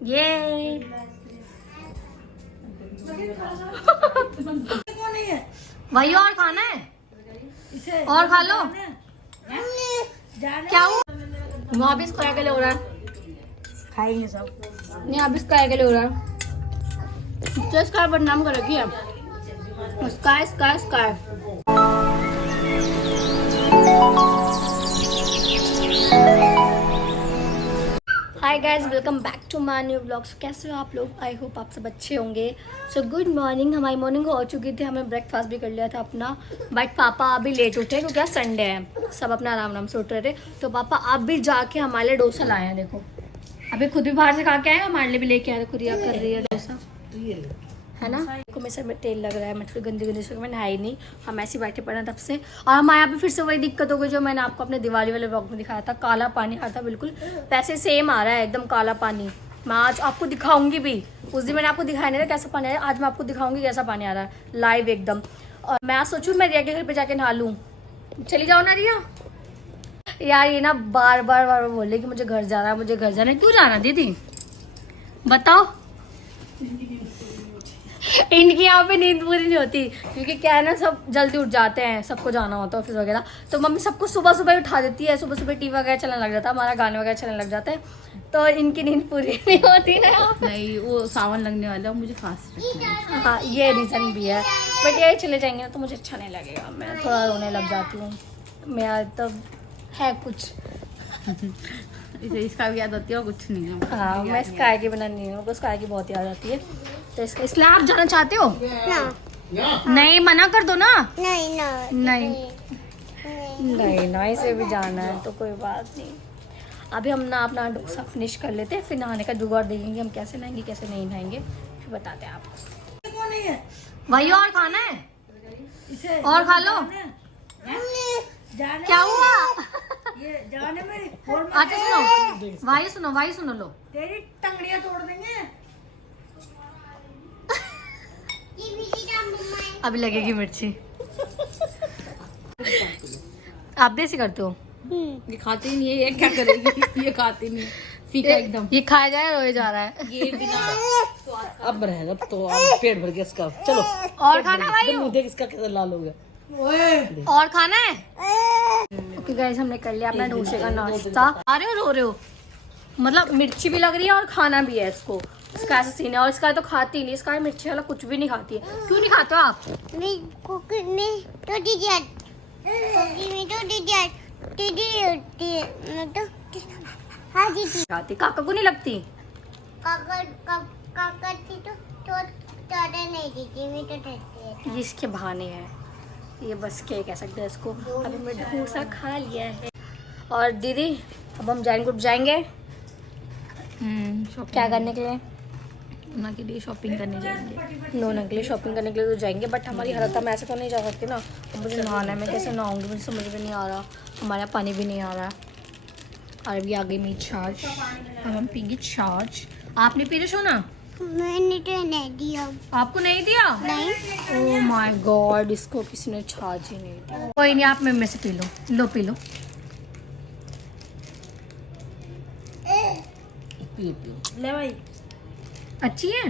ये वही और खाना है, और खा लो। क्या हुआ? वहाँ भी स्क्वायर के लिए हो रहा है, खाएंगे सब। यहाँ भी स्क्वायर के लिए हो रहा है। तो स्क्वायर बदनाम कर रखी है, square square square. Hi guys, welcome back to my new blogs. कैसे हो आप लोग? आई होप आप सब अच्छे होंगे। So good morning. हमारी मॉर्निंग हो चुकी थी, हमें ब्रेकफास्ट भी कर लिया था अपना। बट पापा अभी लेट उठे क्योंकि आज संडे है, सब अपना आराम आराम से उठ रहे थे। तो पापा अब भी जाके हमारे लिए डोसा लाए हैं। देखो अभी खुद भी बाहर से खा के आए, हमारे लिए भी लेके आए। खुद कर रही है डोसा, है ना। देखो मेरे सर में तेल लग रहा है, मैं थोड़ी गंदी गंदी से, मैं नहाई नहीं। हम ऐसे बैठे पड़े तब से। और हमारे यहाँ पे फिर से वही दिक्कत हो गई जो मैंने आपको अपने दिवाली वाले ब्लॉग में दिखाया था। काला पानी आ रहा था, बिल्कुल वैसे सेम आ रहा है, एकदम काला पानी। मैं आज आपको दिखाऊंगी भी। उस दिन मैंने आपको दिखाया नहीं था कैसा पानी आ रहा है, आज मैं आपको दिखाऊंगी कैसा पानी आ रहा है लाइव एकदम। और मैं आज सोचूँ मैं रिया के घर पर जाके नहा लूँ। चली जाओ ना रिया। यार ये ना बार बार बोले कि मुझे घर जाना है, मुझे घर जाना है। क्यों जाना दीदी बताओ? इनकी यहाँ पे नींद पूरी नहीं होती क्योंकि क्या है ना, सब जल्दी उठ जाते हैं, सबको जाना होता है ऑफिस वगैरह। तो मम्मी सबको सुबह सुबह उठा देती है, सुबह सुबह टीवी वगैरह चलने लग जाता है, हमारा गाने वगैरह चलने लग जाते हैं। तो इनकी नींद पूरी नहीं होती ना। नहीं, वो सावन लगने वाला है, मुझे फास्ट रखना है। हाँ ये रीज़न भी है, बट ये चले जाएंगे ना तो मुझे अच्छा नहीं लगेगा, मैं थोड़ा रोने लग जाती हूँ। मैं तब है कुछ इसे इसका भी याद होती है और कुछ नहीं है। हाँ मैं स्काई की बना नहीं हूँ, स्काई की बहुत याद आती है। तो इसलिए आप जाना चाहते हो ना, नहीं? मना कर दो ना। नहीं ना, नहीं ना, इसे भी जाना है तो कोई बात नहीं। अभी हम ना अपना डोसा फिनिश कर लेते हैं, फिर नहाने का जुगाड़ देखेंगे हम कैसे नहाएंगे कैसे नहीं नहाएंगे, फिर बताते हैं आपको। वही और खाना है, और खा लो। क्या हुआ? ये जाने मेरी अच्छा सुनो, भाई सुनो लो। तेरी टंगड़ियां तोड़ देंगे। अभी लगेगी मिर्ची। आप भी ऐसे करते हो? ये खाती नहीं है, ये क्या करेगी? ये खाती नहीं है, फीका एकदम। ये खाया जाए रोए जा रहा है। ये बिना अब रहेगा तो अब पेट भर के इसका। चलो और खाना भाई, देख इसका कैसा लाल हो गया। और खाना है। ओके गाइस, हमने कर लिया अपना डोसे का नाश्ता। आ रहे हो रो रहे हो? मतलब मिर्ची भी लग रही है और खाना भी है इसको। इसका ऐसा सीन है, और इसका तो खाती नहीं, इसका मिर्ची वाला कुछ भी नहीं खाती है। क्यों नहीं खाते हो आप? खाती। काका को नहीं लगती? ये इसके बहाने हैं, ये बस क्या कह सकते हैं इसको। अभी मैं डोसा खा लिया है। और दीदी अब हम जाएंगे क्या करने के लिए? नोना के लिए शॉपिंग करने जाएंगे। नोना के लिए शॉपिंग करने के लिए तो जाएंगे, बट हमारी हालत में ऐसे तो नहीं जा सकती ना। अब मुझे नहाना है, मैं कैसे नहाऊंगी, मुझे समझ में नहीं आ रहा। हमारे यहाँ पानी भी नहीं आ रहा है। और अभी आ गई मेरी छाछ, अब हम पीएंगे छाछ। आपने पी रहे हो ना? मैंने तो नहीं दिया। आपको नहीं दिया? नहीं। ओह माय गॉड, इसको किसी ने छाछ ही नहीं दिया। कोई नहीं, आप में से पी लो पी लो। ले भाई, अच्छी है।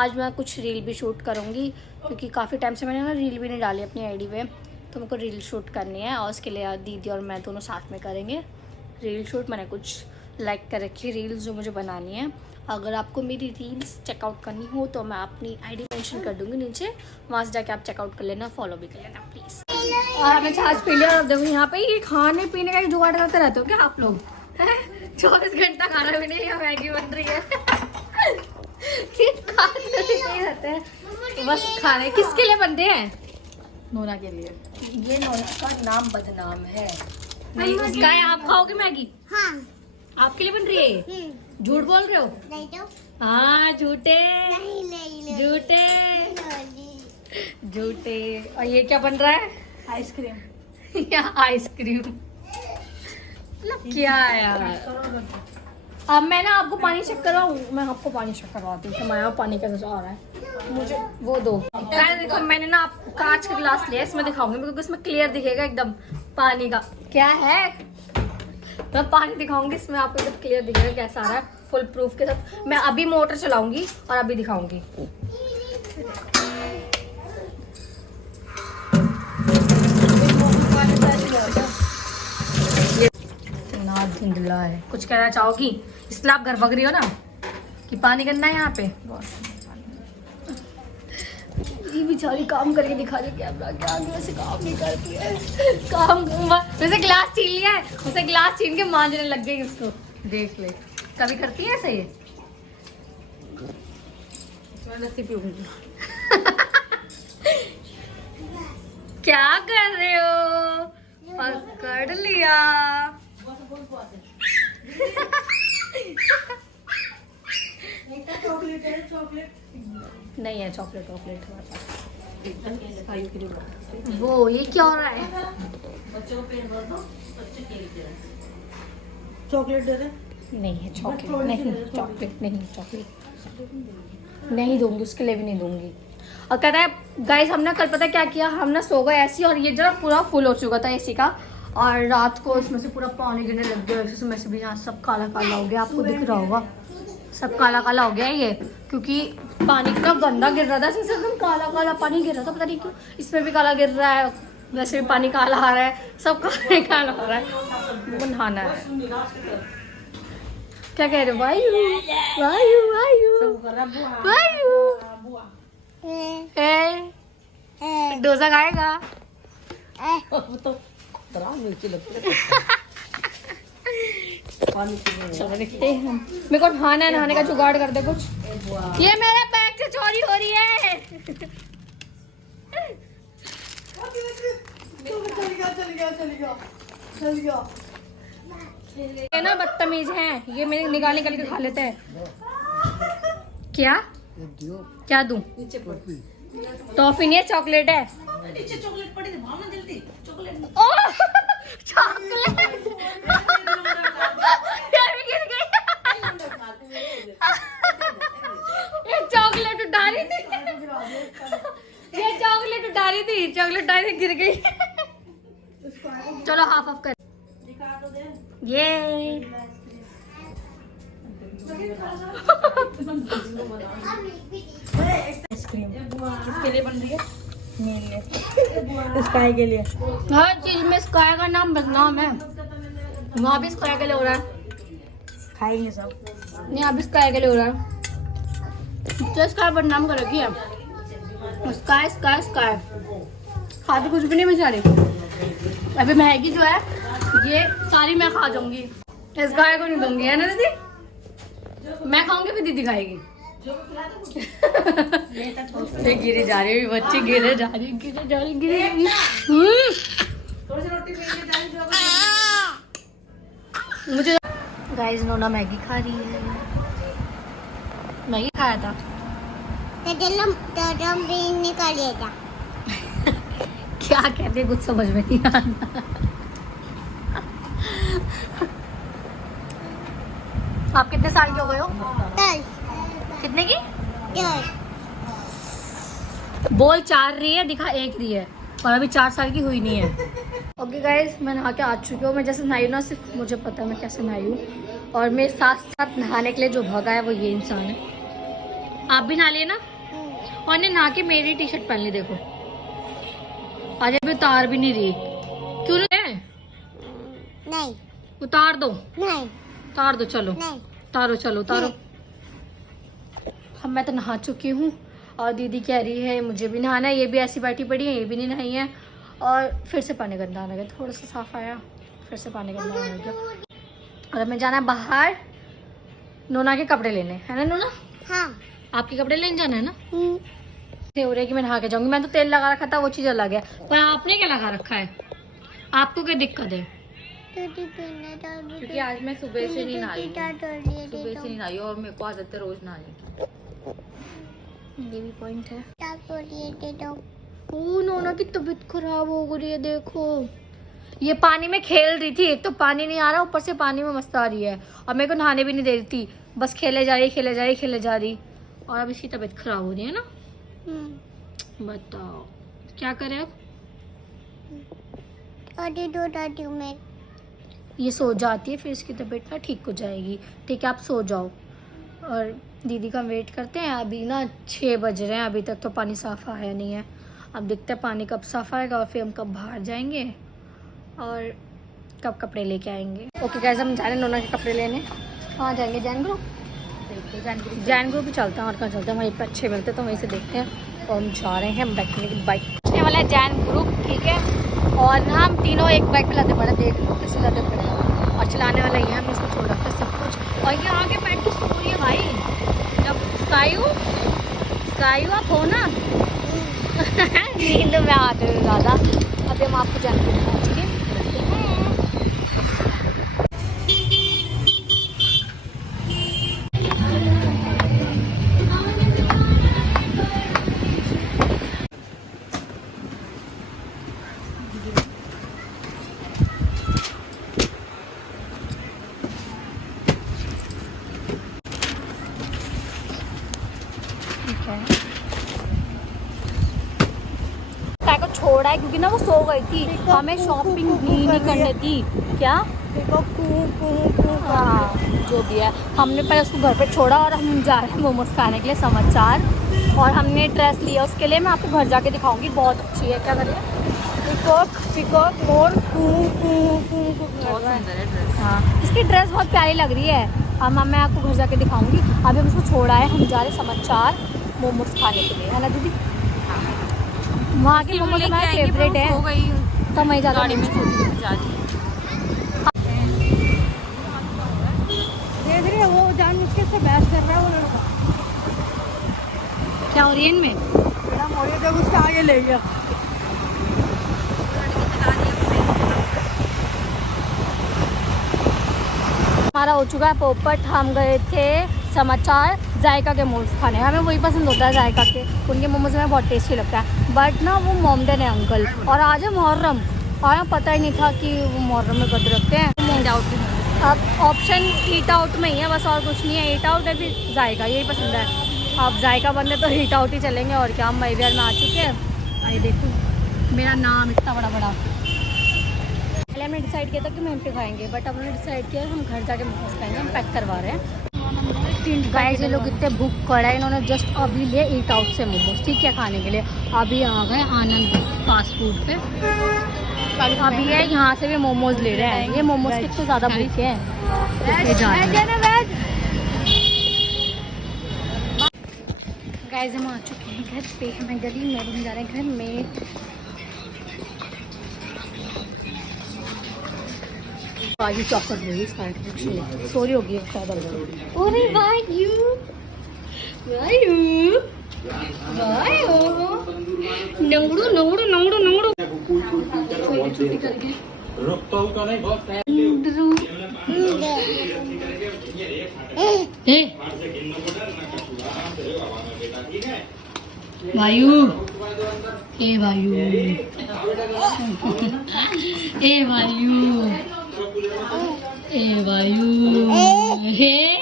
आज मैं कुछ रील भी शूट करूँगी क्योंकि काफ़ी टाइम से मैंने ना रील भी नहीं डाली अपनी आईडी पे। तो मेरे को रील शूट करनी है और उसके लिए दीदी और मैं दोनों साथ में करेंगे रील शूट। मैंने कुछ लाइक कर रखी है रील्स जो मुझे बनानी है। अगर आपको मेरी रील्स चेकआउट करनी हो तो मैं अपनी आईडी मेंशन कर दूँगी नीचे, वहाँ से जाके आप चेकआउट कर लेना, फॉलो भी कर लेना प्लीज़। और हमें छाछ पी लिया। देखो यहाँ पे ये खाने पीने का जुगाड़ करते रहते हो क्या आप लोग? 24 घंटा खाना भी नहीं, मैगी बन रही है। नहीं रहते हैं बस खाने। किसके लिए बनते हैं? नोना के लिए। ये नोना का नाम बदनाम है। नहीं उसका है। आप खाओगे मैगी? हाँ। आपके लिए बन रही है? झूठ बोल रहे हो? नहीं तो हाँ झूठे नहीं झूठे झूठे। और ये क्या बन रहा है? आइसक्रीम। या आइसक्रीम। मतलब क्या है यार। अब मैं ना आपको पानी चेक करवाऊँ? मैं आपको पानी चेक करवाती हूँ। हमारे यहाँ पानी कैसे आ रहा है, मुझे वो दो। देखो मैंने ना आप कांच का गिलास लिया, इसमें दिखाऊंगी क्योंकि इसमें क्लियर दिखेगा एकदम पानी का क्या है। मैं पानी दिखाऊंगी इसमें, आपको एकदम क्लियर दिखेगा कैसा आ रहा है। फुल प्रूफ के साथ। मैं अभी मोटर चलाऊंगी और अभी दिखाऊंगी। ये इतना धुंधला है। कुछ कहना चाहोगी? इसलिए आप घर भग रही हो ना कि पानी गंदा है यहाँ पे। ये बेचारी काम करके दिखा रही है क्या वैसे काम नहीं करती है। काम वैसे ग्लास छीन लिया है, उसे ग्लास छीन के मांजने लग गई उसको। देख ले कभी करती है ऐसे। ये मैं लस्सी पीऊंगी। क्या कर रहे हो? पकड़ लिया। नहीं है चॉकलेट वॉकलेट हमारे पास। वो ये क्या हो रहा है? चॉकलेट दे दे। नहीं है चॉकलेट, नहीं चॉकलेट, नहीं चॉकलेट नहीं दूंगी, उसके लिए भी नहीं दूंगी। और कहता है गाइस हमने कल पता क्या किया, हम ना सो गए ऐसी और ये जरा पूरा फुल हो चुका था एसी का और रात को इसमें से पूरा पानी गिरने लग गया। इसमें से भी यहाँ सब काला काला हो गया, आपको दिख रहा होगा सब काला काला हो गया ये, क्योंकि पानी इतना गंदा गिर रहा था। इसमें से एकदम काला काला पानी गिर रहा था, पता नहीं क्यों। इसमें भी काला गिर रहा है, वैसे भी पानी काला आ रहा है, सब काला काला हो रहा है। वो नहाना है। क्या कह रहे हो? वायु वायु वायु वायु डोसा खाएगा। चलो देखते हैं। मेरे को नहाना है, नहाने का जुगाड़ कर दे कुछ। ये मेरे बैग से चोरी हो रही है। चल गया। ये ना बदतमीज हैं, ये मेरे निकाल निकाल के खा लेते हैं। क्या क्या दूं? टॉफी नहीं है, चॉकलेट है। नीचे चॉकलेट पड़ी थी, भावना जल्दी चॉकलेट। ओह चॉकलेट यार मैं गिर गई। ये चॉकलेट उठा रही थी, ये चॉकलेट उठा रही थी, चॉकलेट उठा रही थी, गिर गई। चलो हाफ ऑफ कर। ये आइसक्रीम किसके लिए बन रही है? मेरे लिए, स्काई के लिए। हर चीज में स्काई का नाम बदनाम है। वहाँ भी स्काई के लिए हो रहा है, खाएंगे सब। नहीं अभी स्काई के लिए हो रहा है। तो स्काई बदनाम कर रखी है। स्काई स्काई स्काई खाती कुछ भी नहीं बेचारी। अभी मैगी जो है ये सारी मैं खा जाऊंगी, इस गाय को नहीं दूंगी, है ना दीदी? मैं खाऊंगी फिर दीदी खाएगी। गिरे जा रही है बच्चे, गिरे जा रही, गिरे जा रही, गिरे जा रही। मुझे गाइस नोना मैगी खा रही है। मैगी खाया था निकाल था। क्या कहते कुछ समझ में नहीं आता। आप कितने साल के हो गए हो? कितने की? बोल 4 रही है, दिखा 1 रही है और अभी 4 साल की हुई नहीं है। ओके गाइज मैं नहा के आ चुकी हूँ। मैं जैसे नहाई हूँ ना, सिर्फ मुझे पता है मैं कैसे नहाई हूँ। और मेरे साथ साथ नहाने के लिए जो भगा है वो ये इंसान है। आप भी नहा लिए ना? और ने नहा के मेरी टी शर्ट पहन ली, देखो आज अभी उतार भी नहीं रही। क्यों नहीं उतार दो, नहीं उतार दो, चलो नहीं उतारो, चलो उतारो। हम मैं तो नहा चुकी हूँ और दीदी कह रही है मुझे भी नहाना है। ये भी ऐसी बैठी पड़ी है, ये भी नहीं नहाई है और फिर से पानी गंदा आने गया। थोड़ा सा साफ आया, फिर से पानी गंदा आने गया। और हमें जाना है बाहर नोना के कपड़े लेने, है ना नोना? हाँ। आपके कपड़े लेने जाना है ना? हो रहा है कि मैं नहा के जाऊंगी। मैं तो तेल लगा रखा था, वो चीज़ अलग है, पर आपने क्या लगा रखा है? आपको क्या दिक्कत है? क्योंकि आज मैं सुबह से नहीं नहाई, सुबह से नहीं नहाई और मेरे को आदत है रोज नहाने की। ये भी पॉइंट है। ओ नोना की तबीयत खराब हो गई है, देखो ये पानी में खेल रही थी। एक तो पानी नहीं आ रहा, ऊपर से पानी में मस्त आ रही है और मेरे को नहाने भी नहीं दे रही थी। बस खेले जा रही, खेले जा रही, खेले जा रही और अब इसकी तबीयत खराब हो रही है ना। बताओ क्या करें अब? ये सो जाती है फिर इसकी तबीयत ना ठीक हो जाएगी। ठीक है, आप सो जाओ और दीदी का वेट करते हैं। अभी ना 6 बज रहे हैं, अभी तक तो पानी साफ़ आया नहीं है। अब देखते हैं पानी कब साफ़ आएगा और फिर हम कब बाहर जाएंगे और कब कपड़े लेके आएंगे। ओके गाइस, हम जा रहे हैं नोना के कपड़े लेने। कहाँ जाएंगे? जैन ग्रुप। जैन ग्रुप भी चलते हैं और कहाँ चलते हैं, वहीं पर अच्छे मिलते हैं तो वहीं से देखते हैं। और हम जा रहे हैं बैठने की बाइक वाला है जैन ग्रुप, ठीक है। और ना हम तीनों एक बाइक पे लाते पड़े, देख लो कैसे लाते पड़े और चलाने वाला ही है। हम इसको छोड़ रखते सब कुछ और ये आगे बैठ के सो रही है भाई। जब स्कायू आप हो ना नींद में आते हो ज़्यादा। अभी हम आपको जैन ग्रुप पहुँचेंगे। को छोड़ा है क्योंकि ना वो सो गई थी, हमें शॉपिंग भी नहीं करने दी। क्या हाँ जो भी है, हमने पहले उसको घर पे छोड़ा और हम जा रहे हैं मोमोज खाने के लिए समाचार। और हमने ड्रेस लिया उसके लिए, मैं आपको घर जाके दिखाऊंगी, बहुत अच्छी है। क्या करिए पिकॉक मोर हाँ, इसकी ड्रेस बहुत प्यारी लग रही है। हम मैं आपको घर जाके दिखाऊंगी। अभी हम इसको छोड़ा है, हम जा रहे हैं समाचार मोमोज खाने के लिए, है ना दीदी? वहाँ के मोमोज हमारे फेवरेट है तो मैं ज़्यादा नहीं देख रही है। वो जान मुझके से बहस कर रहा है वो लड़का। क्या हो रही है इनमें? जब उसके आगे ले गया हमारा हो चुका है पोपट। हम गए थे समाचार जायका के मोमोज खाने, हमें वही पसंद होता है जायका के, उनके मोमोज हमें बहुत टेस्टी लगता है। बट ना वो मोमडन है अंकल, और आज है मुहर्रम और हमें पता ही नहीं था कि वो मुहर्रम में व्रत रखते हैं। ईट आउट अब ऑप्शन ईट आउट में ही है बस, और कुछ नहीं है। ईट आउट है फिर जायका, यही पसंद है। अब जायका बनने तो ईट आउट ही चलेंगे और क्या। हम मई में आ चुके हैं। आइए देखो मेरा नाम इतना बड़ा बड़ा। पहले हमने डिसाइड किया था कि हम यहाँ पे खाएंगे, बट हमने डिसाइड किया हम घर जाके मोमोज खाएंगे। हम पैक करवा रहे हैं। गाइस ये लोग इतने भूख पड़ा है, इन्होंने जस्ट अभी लिए ईट आउट से मोमोज, ठीक है, खाने के लिए। अभी आ गए आनंद फास्ट फूड पे, अभी है यहाँ से भी मोमोज ले रहे हैं। ये मोमोज कितने ज़्यादा भूखे हैं। गाइस हम आ चुके हैं घर पे, हमें गली में, हम जा रहे हैं घर में। वायु चौकर रही है साइड सोरी होगी अरे वायु वायु वायु नंगड़ू नंगड़ू नंगड़ू नंगड़ू छोटी करके वायु ए वायु ए वायु ए वायु हे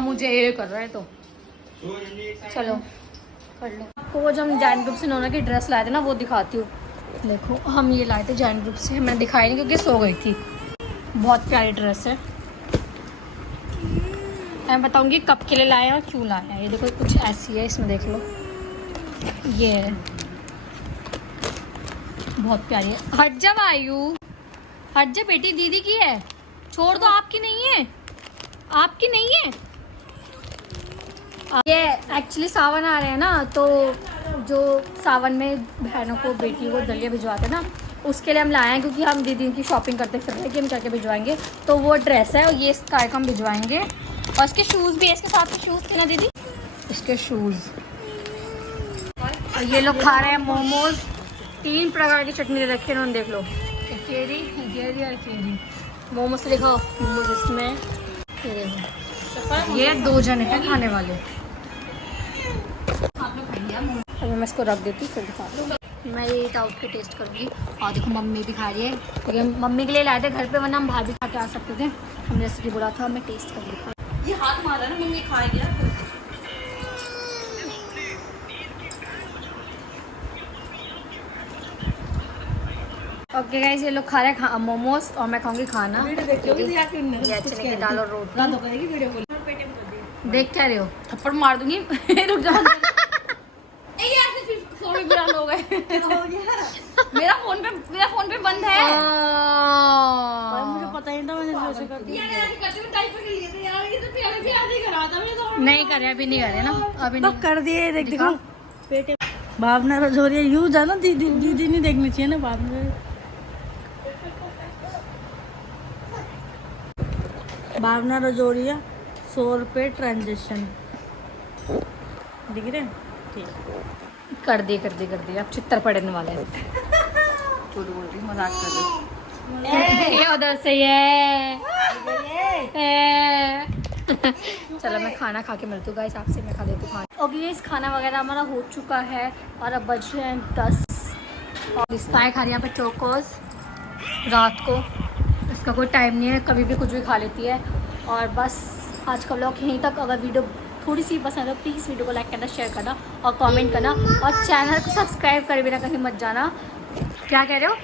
मुझे ये कर रहा है तो चलो कर लो। आपको वो जो हम जैन ग्रुप से नोना की ड्रेस लाए थे ना वो दिखाती हूँ। देखो हम ये लाए थे जैन ग्रुप से, मैंने दिखाई नहीं क्योंकि सो गई थी। बहुत प्यारी ड्रेस है, मैं बताऊंगी कब के लिए लाए हैं और क्यों लाए हैं। ये देखो कुछ ऐसी है, इसमें देख लो, ये है बहुत प्यारी है। हट जा वायु, हट जा बेटी, दीदी की है, छोड़ दो, आपकी नहीं है, आपकी नहीं है। ये एक्चुअली सावन आ रहे हैं ना, तो जो सावन में बहनों को बेटी को दलिया भिजवाते हैं ना, उसके लिए हम लाए हैं क्योंकि हम दीदी की शॉपिंग करते फिर रहे कि हम क्या क्या भिजवाएंगे। तो वो ड्रेस है और ये स्काई का हम भिजवाएंगे और इसके शूज़ भी है, इसके साथ में शूज़ थे ना दीदी, इसके शूज़। और ये लोग खा रहे हैं मोमोज, 3 प्रकार की चटनी रखी है इन्होंने, देख लो, केरी केरी और केरी। मोमोज दिखाओ, मोमोज इसमें ये 2 जने हैं खाने वाले। अभी मैं इसको रख देती हूँ फिर दिखा दूँ। मैं ये आउट के टेस्ट करूँगी। और देखो मम्मी भी खा रही है क्योंकि मम्मी के लिए लाए थे घर पे, वरना हम बाहर भी खा के आ सकते थे। हमने जैसे कि बोला था मैं टेस्ट कर लिया। ये हाथ मारा ना मम्मी, खा गया। ओके गाइस, ये लोग खा रहे हैं मोमोज और मैं खाऊंगी खाना। वीडियो देख लो या फिर नहीं ये चने की दाल और रोटी। रात करेगी वीडियो कॉल पेटे में कर दी। देख क्या रहे हो? थप्पड़ मार दूंगी। रुक जा। ए यार फिर फोन में गिरा हो गए। हो गया मेरा फोन पे बंद है। भाई मुझे पता ही नहीं था, मैंने ऐसे कर दिया। यार ऐसे करते हुए डायपर के लिए थे यार, ये तो पहले भी आधी करा था मैं तो। नहीं करे, अभी नहीं करे ना, अभी बस नहीं कर दिए। देख देखो पेटे भावना रजोरिया यूज है ना, दीदी दीदी नहीं देखनी चाहिए ना बाद में। भावना रजोरिया 100 रुपये ट्रांजेक्शन दिख रहे हैं? ठीक कर दिए अब चित्तर पड़ने वाले हैं। झूठ बोल रही, मजाक कर रही। ये उधर से ये चलो मैं खाना खा के मिलती हूँ गाइस आपसे, मैं खा लेती हूँ खाना। ओके गाइस, खाना वगैरह हमारा हो चुका है और अब बज रहे हैं 10 और इसका खा रही यहाँ पे चोकोस रात को। इसका कोई टाइम नहीं है, कभी भी कुछ भी खा लेती है। और बस आज का व्लॉग यहीं तक। अगर वीडियो थोड़ी सी पसंद है तो प्लीज़ वीडियो को लाइक करना, शेयर करना और कमेंट करना और चैनल को सब्सक्राइब करे बिना कहीं मत जाना। क्या कह रहे हो?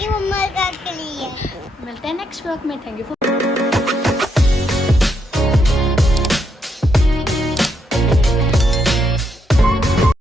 ये मम्मा का के लिए मिलते हैं नेक्स्ट व्लॉग में। Thank you for